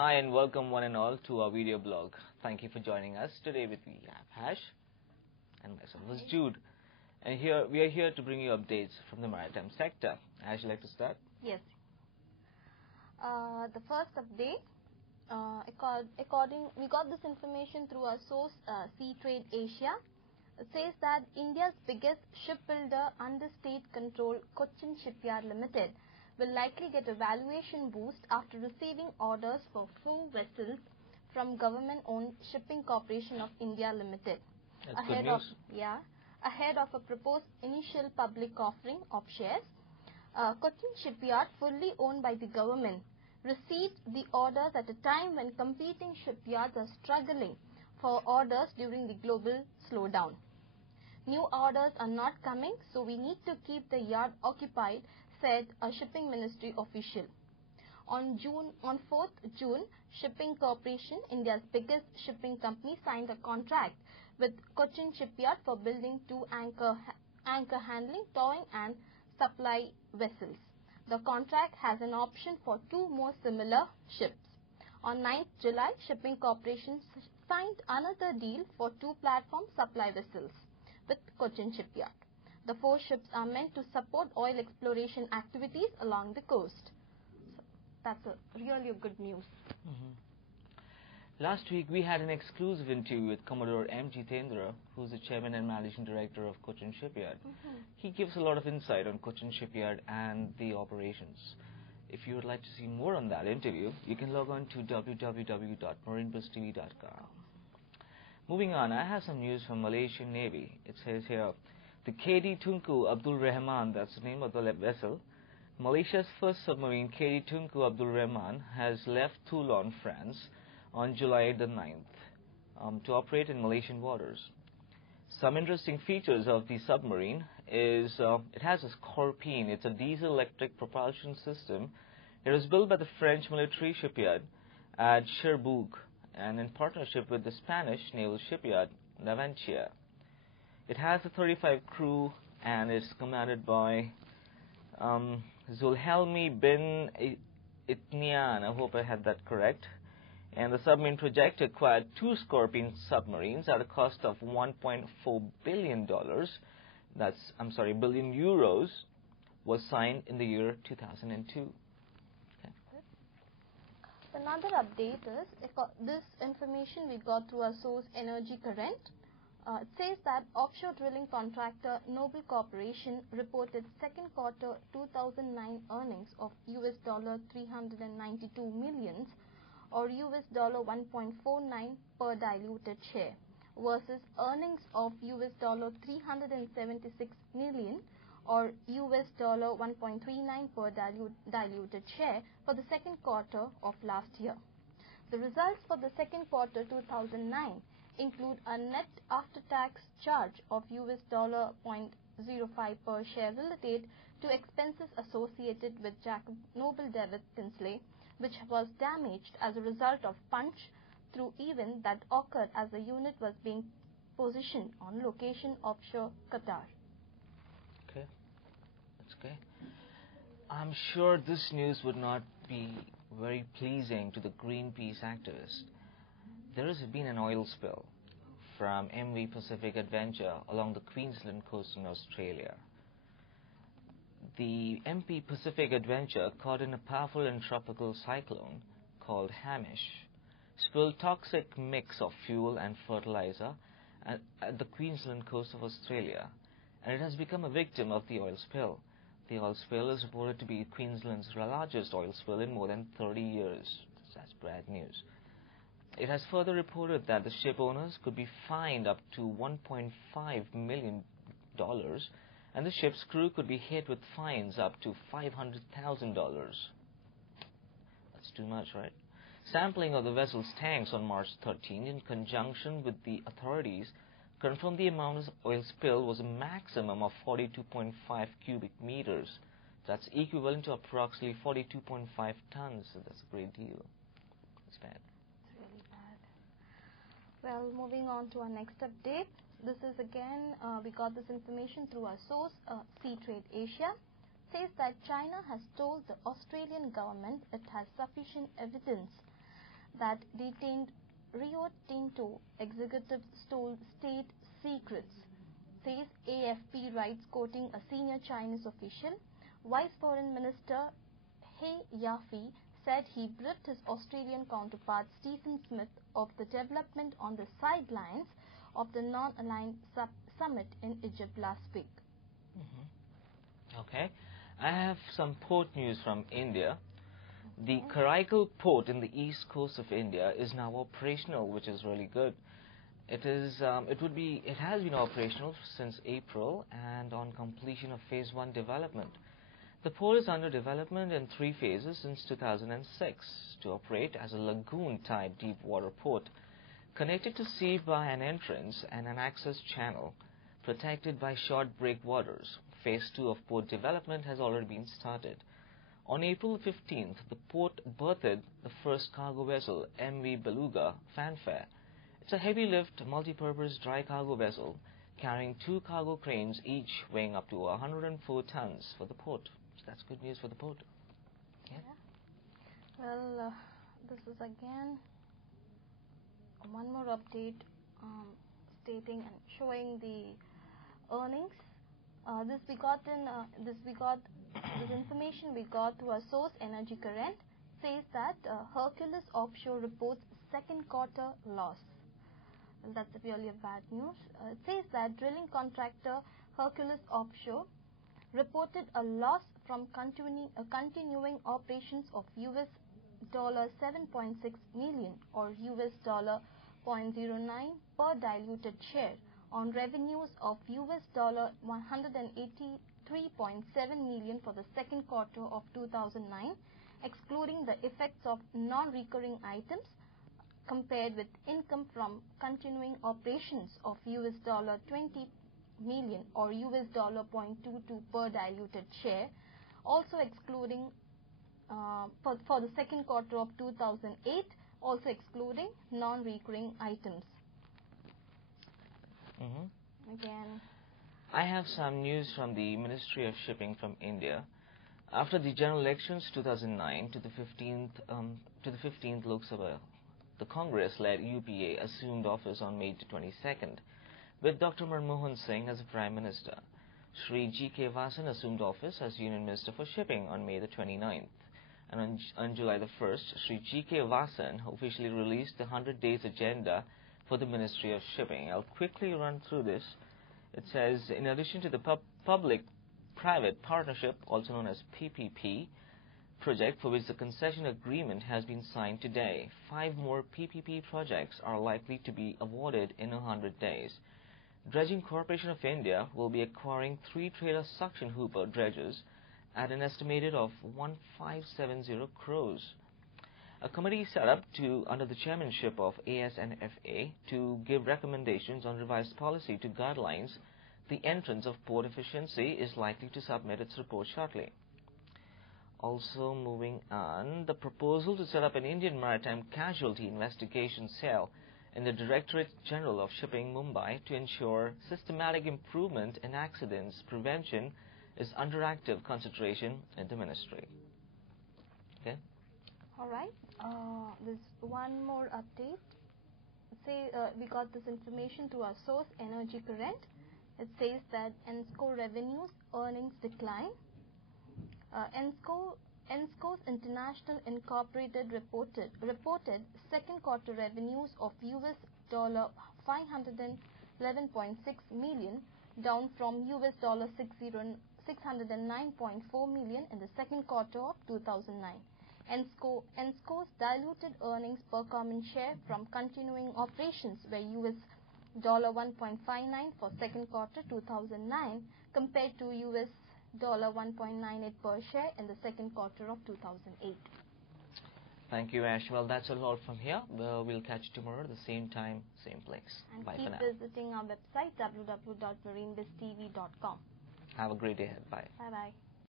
Hi and welcome one and all to our video blog. Thank you for joining us. Today with me I have Hash and myself is Jude. And we are here to bring you updates from the maritime sector. Ash, would you like to start? Yes. The first update, we got this information through our source, Sea Trade Asia. It says that India's biggest shipbuilder under state control, Cochin Shipyard Limited, will likely get a valuation boost after receiving orders for 4 vessels from government-owned Shipping Corporation of India Limited. That's good news. Ahead of a proposed initial public offering of shares. Cochin Shipyard, fully owned by the government, received the orders at a time when competing shipyards are struggling for orders during the global slowdown. New orders are not coming, so we need to keep the yard occupied, said a shipping ministry official. On 4th June, Shipping Corporation, India's biggest shipping company, signed a contract with Cochin Shipyard for building 2 anchor handling, towing and supply vessels. The contract has an option for 2 more similar ships. On 9th July, Shipping Corporation signed another deal for 2 platform supply vessels with Cochin Shipyard. The 4 ships are meant to support oil exploration activities along the coast. So that's really good news. Last week we had an exclusive interview with Commodore M. Jitendra, who's the chairman and managing director of Cochin Shipyard. He gives a lot of insight on Cochin Shipyard and the operations. If you would like to see more on that interview, you can log on to www.marinebustv.com. Moving on, I have some news from Malaysian Navy. It says here, the KD Tunku Abdul Rahman, that's the name of the vessel, Malaysia's first submarine, KD Tunku Abdul Rahman, has left Toulon, France, on July the 9th to operate in Malaysian waters. Some interesting features of the submarine is it has a Scorpene. It's a diesel-electric propulsion system. It was built by the French military shipyard at Cherbourg and in partnership with the Spanish naval shipyard Navantia. It has a 35 crew and is commanded by Zulhelmi bin Itnian. I hope I had that correct. And the submarine project to acquire 2 Scorpion submarines at a cost of $1.4 billion, billion euros, was signed in the year 2002. Okay. Another update is, this information we got through our source Energy Current. It says that offshore drilling contractor Noble Corporation reported second quarter 2009 earnings of $392 million or $1.49 per diluted share versus earnings of $376 million or $1.39 per diluted share for the second quarter of last year. The results for the second quarter 2009 include a net after-tax charge of $0.05 per share related to expenses associated with Jacob Noble David Tinsley, which was damaged as a result of punch-through event that occurred as the unit was being positioned on location offshore Qatar. Okay, that's okay. I'm sure this news would not be very pleasing to the Greenpeace activists. There has been an oil spill from MV Pacific Adventure along the Queensland coast in Australia. The MP Pacific Adventure, caught in a powerful and tropical cyclone called Hamish, spilled toxic mix of fuel and fertilizer at the Queensland coast of Australia, and it has become a victim of the oil spill. The oil spill is reported to be Queensland's largest oil spill in more than 30 years. That's bad news. It has further reported that the ship owners could be fined up to $1.5 million, and the ship's crew could be hit with fines up to $500,000. That's too much, right? Sampling of the vessel's tanks on March 13 in conjunction with the authorities confirmed the amount of oil spill was a maximum of 42.5 cubic meters. That's equivalent to approximately 42.5 tons. So that's a great deal. It's bad. It's really bad. Well, moving on to our next update. This is again, we got this information through our source, Sea Trade Asia. Says that China has told the Australian government it has sufficient evidence that detained Rio Tinto executives stole state secrets, says AFP writes quoting a senior Chinese official. Vice Foreign Minister He Yafi said he briefed his Australian counterpart Stephen Smith of the development on the sidelines of the non-aligned summit in Egypt last week. Okay. I have some port news from India. The Karaikal port in the east coast of India is now operational, which is really good. It has been operational since April and on completion of phase 1 development. The port is under development in 3 phases since 2006 to operate as a lagoon-type deep water port, connected to sea by an entrance and an access channel, protected by short breakwaters. Phase 2 of port development has already been started. On April 15th, the port berthed the first cargo vessel, MV Beluga Fanfare. It's a heavy-lift, multi-purpose dry cargo vessel carrying 2 cargo cranes, each weighing up to 104 tons for the port. So that's good news for the port. Yeah. Well, this is again one more update stating and showing the earnings. This information we got through a source, Energy Current, says that Hercules Offshore reports second quarter loss. Well, that's really a bad news. It says that drilling contractor Hercules Offshore reported a loss from continuing operations of US $7.6 million or US $0.09 per diluted share on revenues of US $183.7 million for the second quarter of 2009, excluding the effects of non-recurring items, compared with income from continuing operations of US $20 million or US $0.22 per diluted share, also excluding for the second quarter of 2008, also excluding non-recurring items. Again, I have some news from the Ministry of Shipping from India. After the general elections 2009 to the 15th Lok Sabha, the Congress-led UPA assumed office on May 22nd, with Dr. Manmohan Singh as Prime Minister. Shri G.K. Vasan assumed office as Union Minister for Shipping on May 29th. And on July 1st, Shri G.K. Vasan officially released the 100 days agenda for the Ministry of Shipping. I'll quickly run through this. It says, in addition to the public-private partnership, also known as PPP, project for which the concession agreement has been signed today, 5 more PPP projects are likely to be awarded in 100 days. Dredging Corporation of India will be acquiring 3 trailer suction hooper dredgers at an estimated of 1570 crores. A committee set up under the chairmanship of ASNFA to give recommendations on revised policy to guidelines. The entrance of port efficiency is likely to submit its report shortly. Also moving on, the proposal to set up an Indian Maritime Casualty Investigation Cell in the Directorate General of Shipping, Mumbai, to ensure systematic improvement in accidents prevention is under active consideration in the ministry. Okay. All right. There's one more update. We got this information through our source, Energy Current. It says that ENSCO revenues earnings decline. ENSCO's International Incorporated reported second quarter revenues of US $511.6 million, down from US $609.4 million in the second quarter of 2009. ENSCO's diluted earnings per common share from continuing operations were US $1.59 for second quarter 2009 compared to US $1.98 per share in the second quarter of 2008. Thank you, Ash. Well, that's all from here. We'll catch you tomorrow at the same time, same place. And Bye keep for now. visiting our website www.marinebiztv.com. Have a great day ahead. Bye. Bye-bye.